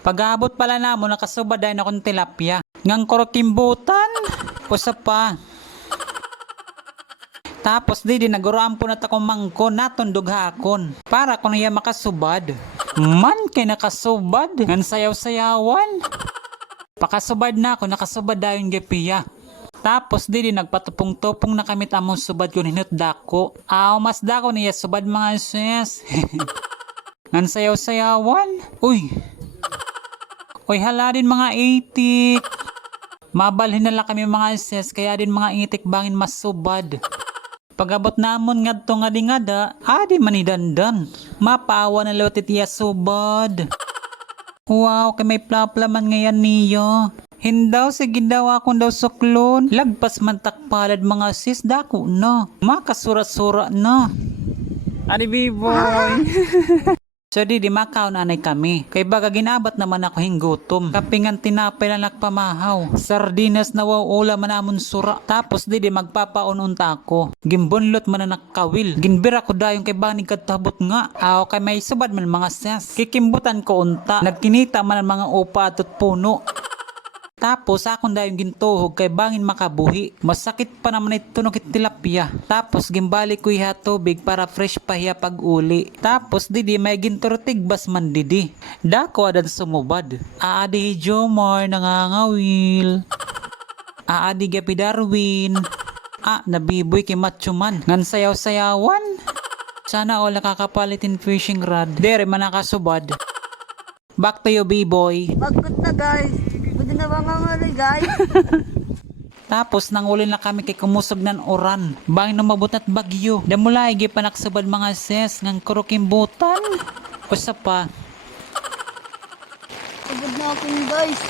Pag-aabot pala na mo, nakasubad dahil akong tilapia. Ngang korokimbutan. Usa pa. Tapos di naguruan po na takong mangko natundog hakon. Para ko niya makasubad. Man kay nakasubad. Ngan sayaw-sayawan. Pakasubad na ako, nakasubad dayon gapiya. Tapos di nagpatupong-tupong na kami tamong subad ko ninot dako. Aw, mas dako niya subad mga sis. Ngan sayaw-sayawan. Uy, hala din mga itik. Mabalhin na lang kami mga sis, kaya din mga itik bangin masubad. Pagabot namon ngadto nga dingada, adi manidandan. Mapaawa na lotit iya subad. Wow, kay may plaplaman ngayon niyo. Hindaw, sige daw akong daw suklon. Lagpas man takpalad mga sis, dako na. Makasura-sura na. Adi biboy. So di makaw na anay kami. Kay baga ginabat naman ako hinggutom. Kapingan tinapay na nakpamahaw. Sardinas na wawula man amon sura. Tapos di magpapaununta ako. Gimbunlot man na nakawil. Ginbira ko dayong kay banig katabot nga. Aw kay may subad man mga ses. Kikimbutan ko unta. Nagkinita man ang mga upa atot puno. Tapos akong dayong gintuhog kay bangin makabuhi. Masakit pa naman ito nukit tilapia. Tapos gimbalik ko iha tubig para fresh pa hiya pag uli. Tapos didi may ginturtig bas man didi. Dako adan sumubad. Aadi Jomar nangangawil. Aadi gapi Darwin. Nabiboy kay Machuman. Ngan sayaw-sayawan. Sana all nakakapalitin fishing rod. Dere man nakasubad. Back to you, B-boy. Pagod na guys. Pwede na ba mamali guys? Tapos nanguli na kami kay kumusog ng oran. Bangin na mabot at bagyo. Damulay gi panaksubad mga ses ngang kurokimbutan. Usa pa. Pagod na ako guys.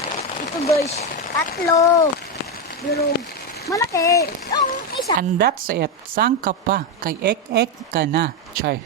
Ito guys. 3. Pero malaki. Yung isa. And that's it. Saan ka pa? Kay ek-ek ka na. Char.